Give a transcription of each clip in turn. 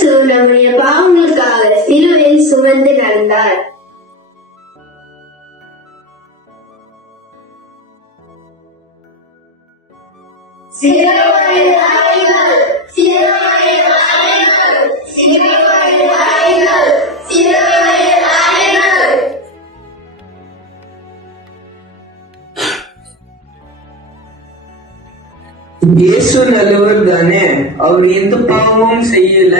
இயேசு நம்முடைய பாவங்களுக்காக சிலுவையில் சுமந்து நடந்தார். இயேசு நல்லவர் தானே, அவர் எந்த பாவமும் செய்யல,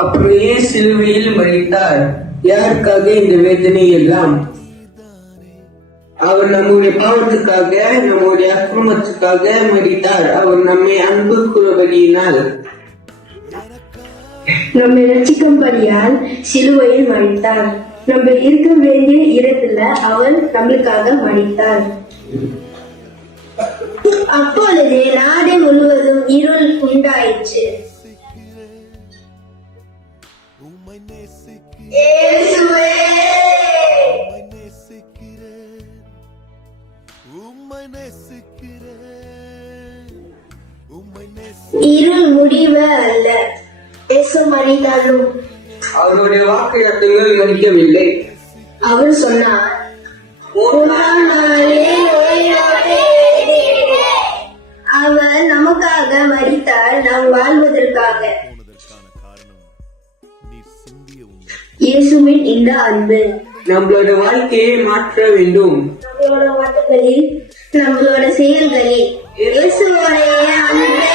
அப்புறம் ஏன் சிலுவையில் மரித்தார்? யாருக்காக இந்த வேதனை எல்லாம்? அவர் நம்முடைய பாவத்துக்காக, நம்முடைய அக்கிரமத்துக்காக மரித்தார். அவர் நம்மை அன்பு கூறுவதினால் நம்மை ரட்சிக்கும்படியால் சிலுவையில் மரித்தார். நம்ம இருக்க வேண்டிய இடத்துல அவர் நம்மளுக்காக மரித்தார். அப்பொழுது நாடு முழுவதும் இருள் உண்டாயிற்று. இருள் முடிவு அல்ல. இயேசு மரித்தாலும் அவருடைய வாக்குத்தத்தங்கள் மறிக்கவில்லை. அவர் சொன்னார், அவர் நமக்காக மரித்தார், நாம் வாழ்வதற்காக. இயேசுவின் இந்த அன்பு நம்மளோட வாழ்க்கையை மாற்ற வேண்டும். நம்மளோட வார்த்தைகளில், நம்மளோட செயல்களில் இயேசுவோடைய அன்பை